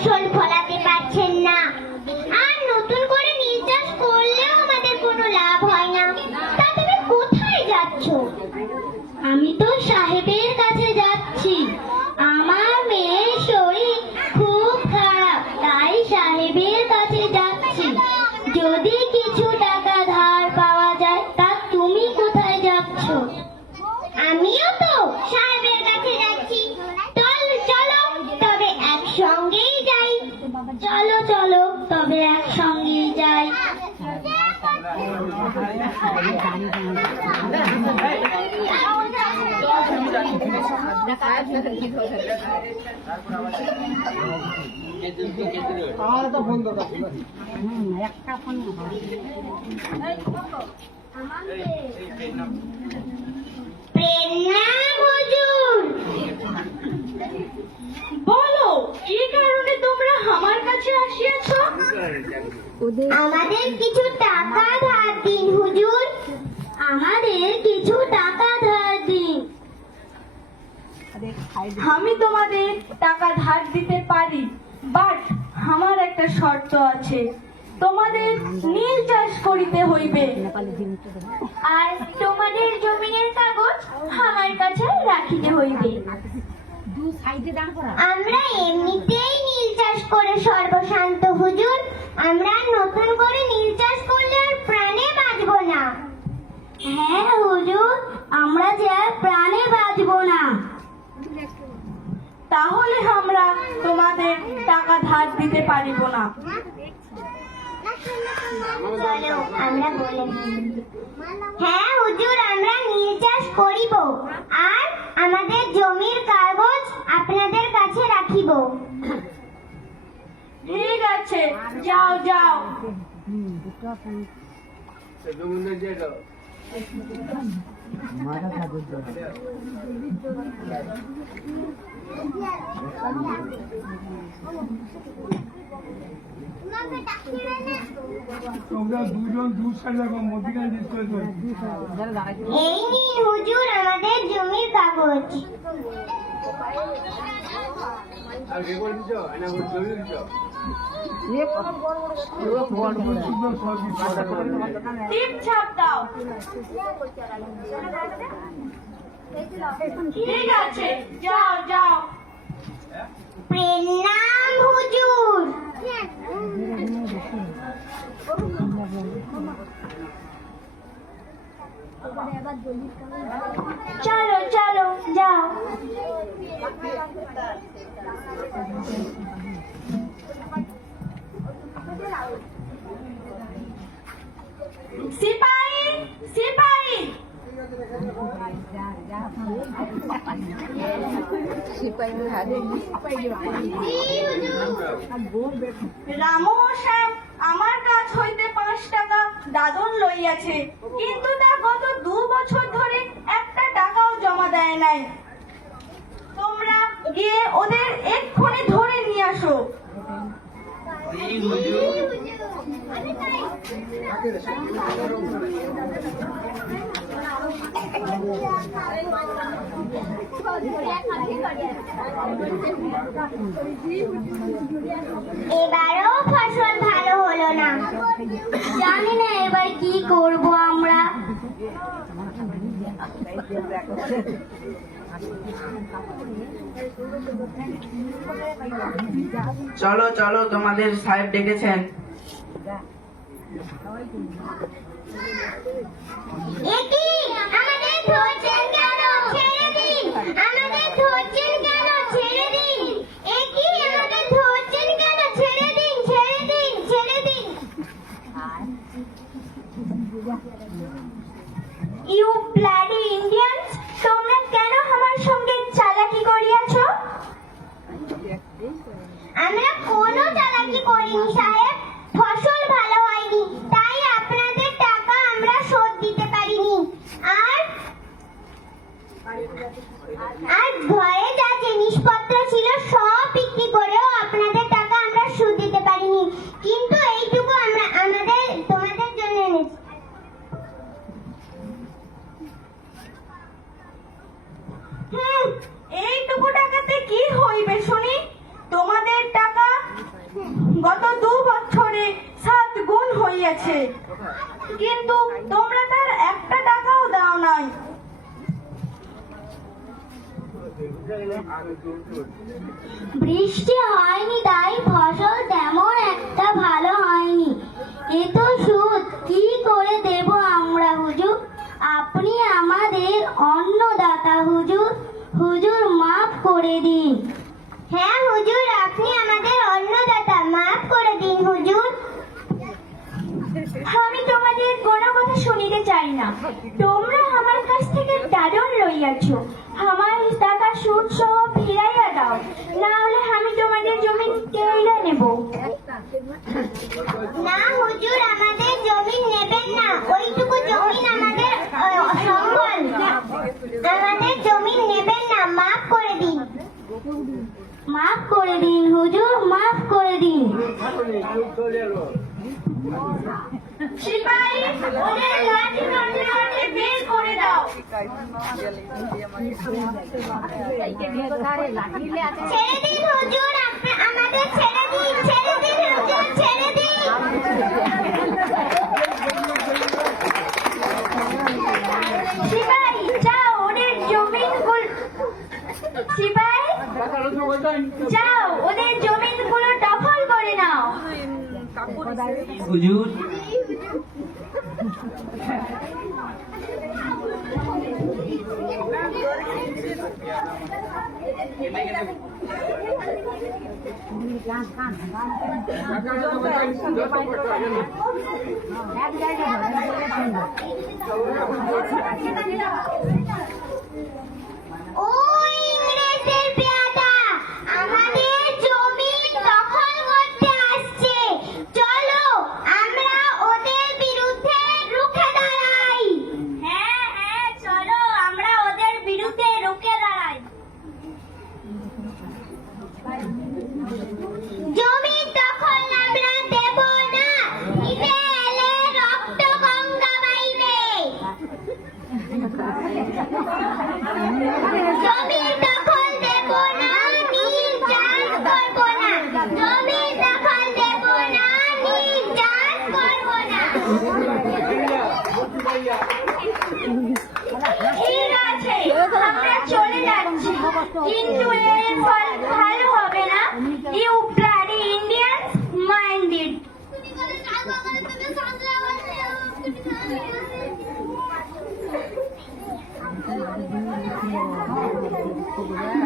ফসল ফলাতে পারছেন না। আর নতুন করে নীল চাষ করলেও আমাদের কোনো লাভ হয় না। তা তুমি কোথায় যাচ্ছ? আমি তো সাহেবের কাছে যাচ্ছি। আমার মেয়ের শরীর খুব খারাপ, তাই সাহেবের কাছে যাচ্ছি। যদি প্রণাম হুজুর বলো কি কারণে তোমরা আমার কাছে আসিয়াছ আমাদের কিছু টাকা ধার দিন হুজুর। আমাদের কিছু টাকা ধার দিন। আমি তোমাদের টাকা ধার দিতে পারি বাট আমার একটা শর্ত আছে। তোমাদের নীল চাষ করিতে হইবে। আর তোমাদের জমিনের কাগজ আমার কাছে রাখিতে হইবে। আমরা এমনিতেই চাষ করে সর্বশান্ত হুজুর। আমরা নতুন করে নীল চাষ করলে আর প্রাণে বাঁচবো না। হ্যাঁ হুজুর আমরা যে আর প্রাণে বাঁচবো না। তাহলে আমরা তোমাদের টাকা ধার দিতে পারিব না। চলো আমরা বলে হ্যাঁ হুজুর আমরা নীল চাষ করিব। আর আমাদের জমির কাগজ আপনাদের কাছে রাখিব। ঠিক আছে, যাও যাও। তোমরা দুজন দু এই নিন হুজুর, আমাদের জমির কাগজ। আর রেকর্ড দিছো না জমি দিছো দাও। ঠিক আছে যাও যাও। প্রণাম হুজুর। চলো চলো যাও। সিপাহী সিপাহী। সাহেব, আমার কাছ হইতে পাঁচ টাকা দাদন লইয়াছে, কিন্তু তা গত দু বছর ধরে একটা টাকাও জমা দেয় নাই। তোমরা গিয়ে ওদের এক্ষুনি ধরে নিয়ে আসো। এবারও ফসল ভালো হলো না। জানি না এবার কি করব আমরা। চলো চলো তোমাদের সাহেব ডেকেছেন। আমাদের ধরছেন কেন ছেড়ে দিন আমাদের ধরছেন কেন ছেড়ে দিন একি আমাদের ধরছেন কেন ছেড়ে দিন ছেড়ে দিন ছেড়ে দিন ইউ ব্লাডি ইন্ডিয়ানস তোমরা কেন আমার সঙ্গে চালাকি করিয়াছো আমরা কোনো চালাকি করিনি সাহেব ফসল ভালো হয়নি তাই আপনাদের টাকা আমরা শোধ দিতে পারিনি আর আর ঘরে যা জিনিসপত্র ছিল সব বিক্রি করেও আপনাদের টাকা আমরা শোধ দিতে পারিনি কিন্তু এইটুকু আমরা আমাদের তোমাদের জন্য এনেছি হুম এইটুকু টাকাতে কি হইবে শুনি তোমাদের টাকা গত দু বছরে সাত গুণ হইয়াছে কিন্তু তোমরা তার একটা টাকাও দাও নাই। বৃষ্টি হয়নি তাই ফসল তেমন একটা ভালো হয়নি। এ তো সুদ কি করে দেব আমরা হুজুর? আপনি আমাদের অন্নদাতা হুজুর। হুজুর মাফ করে দিন। হ্যাঁ হুজুর আপনি আমাদের অন্নদাতা মাফ তোমরা আমার কাছ থেকে দাদন লইয়াছ। আমার টাকা সুদ সহ ফিরাইয়া দাও। না হলে আমি তোমাদের জমি কেড়ে নেব। না হুজুর আমাদের জমি নেবেন না। ওইটুকু জমি আমাদের সম্বল। আমাদের জমি নেবেন না। মাফ করে দিন। মাফ করে দিন হুজুর মাফ করে দিন। সিপাহী, ওদের লাঠি ধরতে ধরতে বের করে দাও। ছেড়ে দিন হুজুর আমাদের ছেড়ে দিন ছেড়ে দিন হুজুর, ছেড়ে দিন। সিপাহী, যাও, ওদের জমিন সিপাহী, যাও, ওদের জমিনগুলো দখল করে নাও হুজুর। টাকা রসুন বলতেন যত কষ্ট হয় না ও ইংরেজের পেয়াদা আমাদের জমি দখল করতে আসছে চলো আমরা ওদের বিরুদ্ধে রুখে দাঁড়াই হ্যাঁ হ্যাঁ চলো আমরা ওদের বিরুদ্ধে রুখে দাঁড়াই জমি দখল আমরা দেব না নিতে এলে রক্ত গঙ্গা বাইবে জমির দখল দেব না নীল চাষ করব না জমির দখল দেব না নীল চাষ করব না ঠিক আছে, আমরা চলে যাচ্ছি। কিন্তু এর ফল ভালো হবে না। ইউ ব্লাডি ইন্ডিয়ান মাইন্ডেড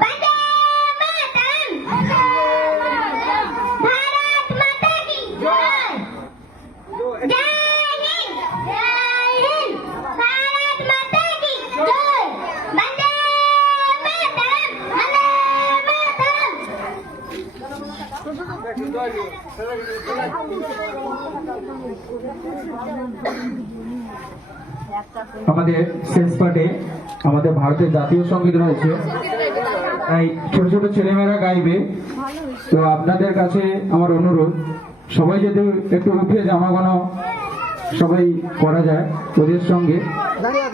বন্দে আমাদের শেষ পার্টে আমাদের ভারতের জাতীয় সংগীত রয়েছে। তাই ছোট ছোট ছেলেমেয়েরা গাইবে। তো আপনাদের কাছে আমার অনুরোধ, সবাই যদি একটু উঠে জামা গানো সবাই করা যায় ওদের সঙ্গে। দাঁড়িয়ে।